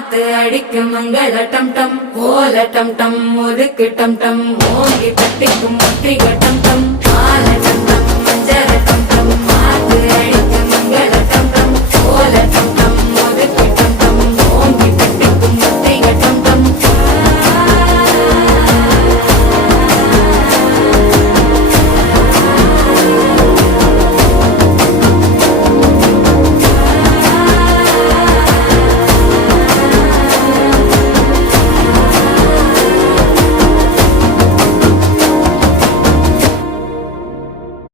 காத்து அடிக்கும் மங்கள டம் டம் ஓல டம் டம் ஒதுக்கு டம் டம் ஓங்கி தட்டிக்கும் ஒத்திக டம் டம்